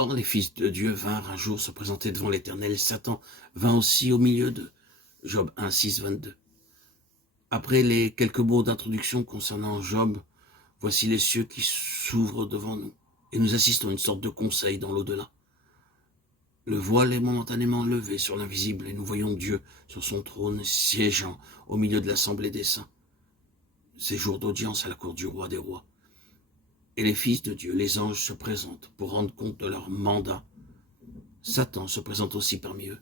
Or, les fils de Dieu vinrent un jour se présenter devant l'Éternel. Satan vint aussi au milieu d'eux. Job 1, 6, 22. Après les quelques mots d'introduction concernant Job, voici les cieux qui s'ouvrent devant nous, et nous assistons à une sorte de conseil dans l'au-delà. Le voile est momentanément levé sur l'invisible, et nous voyons Dieu sur son trône, siégeant au milieu de l'assemblée des saints. Ces jours d'audience à la cour du roi des rois. Et les fils de Dieu, les anges, se présentent pour rendre compte de leur mandat. Satan se présente aussi parmi eux.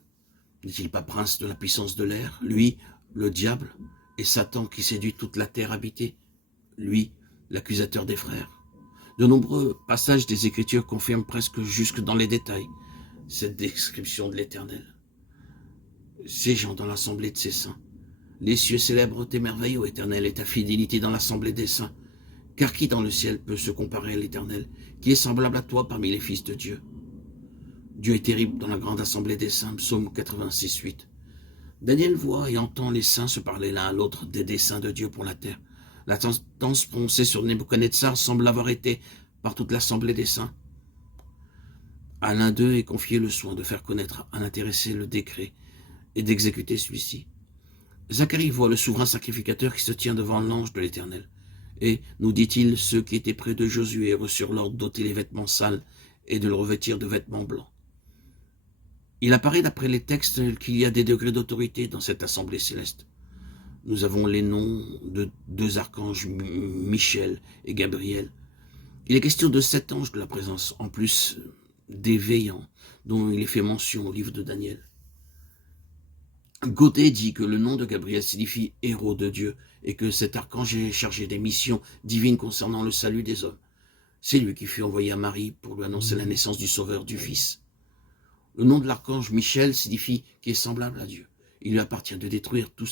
N'est-il pas prince de la puissance de l'air, lui, le diable, et Satan qui séduit toute la terre habitée, lui, l'accusateur des frères? De nombreux passages des Écritures confirment presque jusque dans les détails cette description de l'Éternel. Siégeant dans l'assemblée de ses saints, les cieux célèbrent tes merveilles, ô Éternel, et ta fidélité dans l'assemblée des saints. Car qui dans le ciel peut se comparer à l'Éternel, qui est semblable à toi parmi les fils de Dieu? Dieu est terrible dans la grande assemblée des saints, psaume 86, 8. Daniel voit et entend les saints se parler l'un à l'autre des desseins de Dieu pour la terre. La sentence prononcée sur Nebuchadnezzar semble avoir été par toute l'assemblée des saints. À l'un d'eux est confié le soin de faire connaître à l'intéressé le décret et d'exécuter celui-ci. Zacharie voit le souverain sacrificateur qui se tient devant l'ange de l'Éternel. Et, nous dit-il, ceux qui étaient près de Josué reçurent l'ordre d'ôter les vêtements sales et de le revêtir de vêtements blancs. Il apparaît d'après les textes qu'il y a des degrés d'autorité dans cette assemblée céleste. Nous avons les noms de deux archanges, Michel et Gabriel. Il est question de 7 anges de la présence, en plus des veillants, dont il est fait mention au livre de Daniel. Godet dit que le nom de Gabriel signifie « héros de Dieu » et que cet archange est chargé des missions divines concernant le salut des hommes. C'est lui qui fut envoyé à Marie pour lui annoncer la naissance du Sauveur du Fils. Le nom de l'archange Michel signifie qu'il est semblable à Dieu. Il lui appartient de détruire tout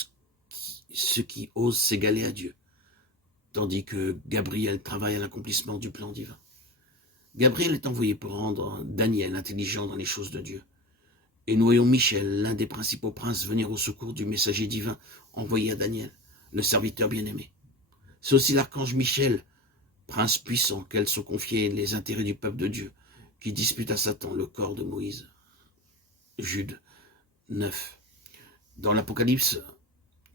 ce qui ose s'égaler à Dieu, tandis que Gabriel travaille à l'accomplissement du plan divin. Gabriel est envoyé pour rendre Daniel intelligent dans les choses de Dieu. Et nous voyons Michel, l'un des principaux princes, venir au secours du messager divin envoyé à Daniel, le serviteur bien-aimé. C'est aussi l'archange Michel, prince puissant, qu'elles sont confiés les intérêts du peuple de Dieu, qui dispute à Satan le corps de Moïse. Jude 9. Dans l'Apocalypse,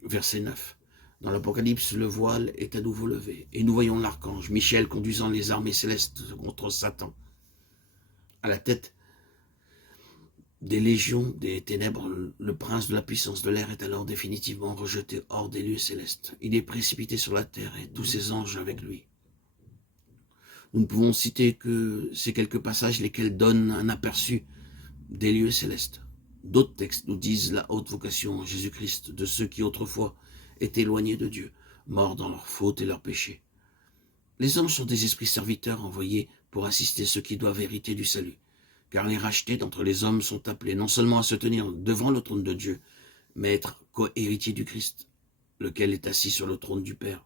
verset 9. Dans l'Apocalypse, le voile est à nouveau levé, et nous voyons l'archange Michel conduisant les armées célestes contre Satan. À la tête des légions des ténèbres, le prince de la puissance de l'air est alors définitivement rejeté hors des lieux célestes. Il est précipité sur la terre et tous ses anges avec lui. Nous ne pouvons citer que ces quelques passages lesquels donnent un aperçu des lieux célestes. D'autres textes nous disent la haute vocation en Jésus-Christ de ceux qui autrefois étaient éloignés de Dieu, morts dans leurs fautes et leurs péchés. Les anges sont des esprits serviteurs envoyés pour assister ceux qui doivent hériter du salut. Car les rachetés d'entre les hommes sont appelés non seulement à se tenir devant le trône de Dieu, mais à être co-héritiers du Christ, lequel est assis sur le trône du Père.